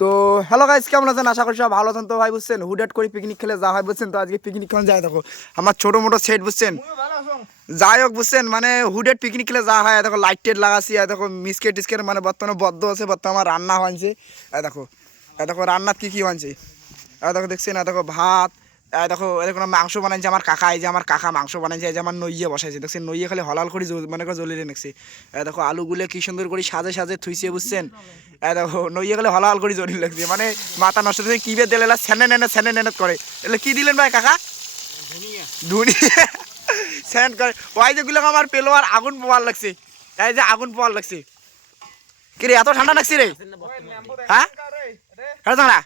তো hello guys, কেমন আছেন? আশা করি সব ভালো আছেন। তো ভাই বুঝছেন, হুডাট করে পিকনিক খেলে যা হয় বুঝছেন। তো আজকে পিকনিক কেমন যায় দেখো, আমার ছোট মোটো সেট বুঝছেন। যাই হোক বুঝছেন, মানে হুডাট পিকনিক খেলে যা হয় দেখো, লাইট টেট লাগাচ্ছি, দেখো মিসকেট টিস্কেট মানে বর্তমানে বদ্ধ আছে, বর্তমানে আমার রান্না হয়েছে। দেখো দেখো রান্নার কী কী হয়েছে, দেখো দেখছেন। দেখো ভাত, দেখো এরকম মাংস বানাইছে আমার কাকা, এই যে আমার কাকা মাংস বানাইছে, এই যে আমার নইয়ে বসাইছে দেখছেন। নইয়ে খালি হলাল করে মানে করে জ্বলিয়ে রেখেছে। দেখো আলুগুলো কি সুন্দর করে সাজে সাজে থুইছে বুঝছেন। দেখো নইয়ে খালি হলাল করে জ্বলিয়ে লাগছে, মানে মাথা নষ্ট হচ্ছে। কী বের দিলে স্যানে নেন করে, এলে কী দিলেন ভাই কাকা? ধুনিয়া স্যান্ড করে। ওই যেগুলো আমার পেলো আর আগুন পোয়ার লাগছে, এই যে আগুন পোয়ার লাগছে। কি রে এত ঠান্ডা লাগছে রে? হ্যাঁ না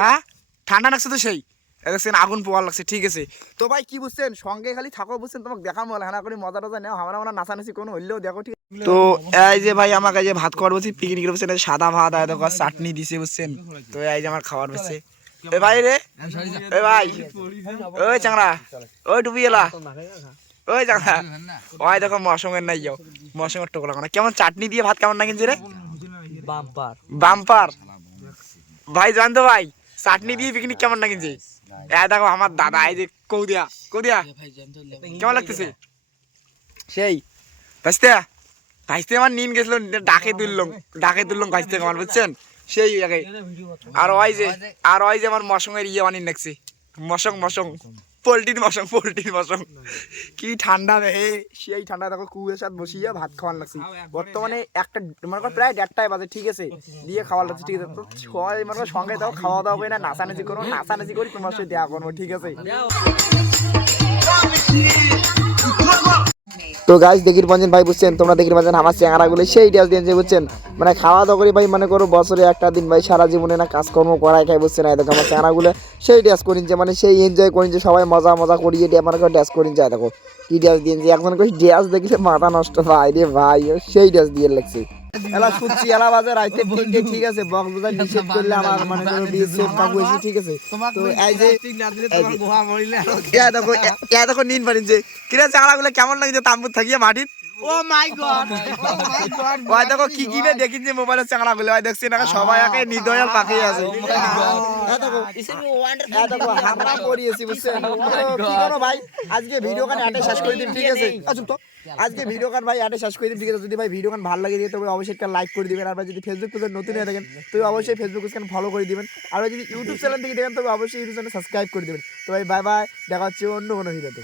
হ্যাঁ ঠান্ডা লাগছে তো সেই দেখছেন, আগুন পোয়ার লাগছে। ঠিক আছে তো ভাই কি বুঝছেন, সঙ্গে খালি থাকো বুঝছেন, তোমাকে দেখা মনে হয় না করে মজা টজা নেও, আমরা আমরা নাচানাচি কোনো হইলেও দেখো। ঠিক তো এই যে ভাই আমাকে যে ভাত খাওয়ার বলছি পিকনিক বুঝছেন, সাদা ভাত আর দেখো চাটনি দিছে বুঝছেন। তো এই যে আমার খাওয়ার বলছে এ ভাই রে, এ ভাই ওই চাংড়া, ওই ডুবি এলা, ওই চাংড়া, ওই দেখো মশঙ্গের নাই যাও, মশঙ্গের টোকলা কোনা কেমন চাটনি দিয়ে ভাত কেমন না কিনছি রে? বাম্পার বাম্পার ভাই জানতো ভাই, চাটনি দিয়ে পিকনিক কেমন না কিনছি। দেখো আমার দাদা, এই যে কৌদিয়া কৌদিয়া কেমন লাগতেছে সেই ভাইস্তে ভাইস্তে আমার নিন গেছিল, ডাকে তুললাম ভাইস্তে আমার বুঝছেন সেই আগে। আর ওই যে আমার মশঙ্গের ইয়ে বানিয়ে রাখছে, মশং পোল্ট্রির মশং কি ঠান্ডা রে, সেই ঠান্ডা দেখো কুয়ের সাথে বসিয়ে ভাত খাওয়ার লাগছে। বর্তমানে একটা মনে করো প্রায় 1:30 বাজে, ঠিক আছে, দিয়ে খাওয়ার লাগছে। ঠিক আছে তো সবাই মনে করো সঙ্গে দাও, খাওয়া দাওয়া করে না নাচানাচি করো, নাচানাচি করি তোমার সাথে দেওয়া করবো। ঠিক আছে তো গাইস দেখির পাচ্ছেন ভাই বুঝছেন, তোমরা দেখির পাচ্ছেন আমার চেহারাগুলো সেই ড্যাস দিয়েছে বুঝছেন। মানে খাওয়া দাওয়া করি ভাই, মনে করো বছরে একটা দিন ভাই, সারা জীবনে না কাজকর্ম করাই খাই বুঝছেন। দেখো আমার চেহারাগুলো সেই ড্যাস করিনছে, মানে সেই এনজয় করিনছে, সবাই মজা করিয়ে দিয়ে মনে করো ড্যাস করিনছে। দেখো কি ড্যাস দিয়েছে, এখন কই ড্যাস দেখলে মাথা নষ্ট ভাই রে ভাই, সেই ড্যাস দিয়ে লাগছে। এলা শুনছি এলা বাজে রাইতে 3টে, ঠিক আছে, বক্স বাজার নিষেধ করলে আমার মানে করো বিয়ে সেট পাবো এসে। ঠিক আছে তো এই যে দেখো দেখো নিন পারিন যে কিরা চালাগুলো কেমন লাগে যে তাম্বুর থাকিয়ে মাটির। ও মাই গড ওই দেখো কি কি বে দেখিন যে মোবাইলের চাংড়া গুলো, ওই দেখছেন না সবাই একে নিদয়াল পাকিয়ে আছে। দেখো হামরা করিয়েছি বুঝছেন। কি করো ভাই, আজকে ভিডিও কানে আটে শেষ করে দিন। ঠিক আছে চুপ তো, আজকে ভিডিও কান ভাই আটে শেষ করে দিন। ঠিক আছে যদি ভাই ভিডিও কান ভালো লাগে দিয়ে তবে অবশ্যই একটা লাইক করে দিবেন। আর ভাই যদি ফেসবুক পেজে নতুন হয়ে থাকেন তবে অবশ্যই ফেসবুক পেজকে ফলো করে দিবেন। আর ভাই যদি ইউটিউব চ্যানেল থেকে দেখেন তবে অবশ্যই ইউটিউব চ্যানেল সাবস্ক্রাইব করে দিবেন। তো ভাই বাই বাই, দেখা হচ্ছে অন্য কোনো ভিডিওতে।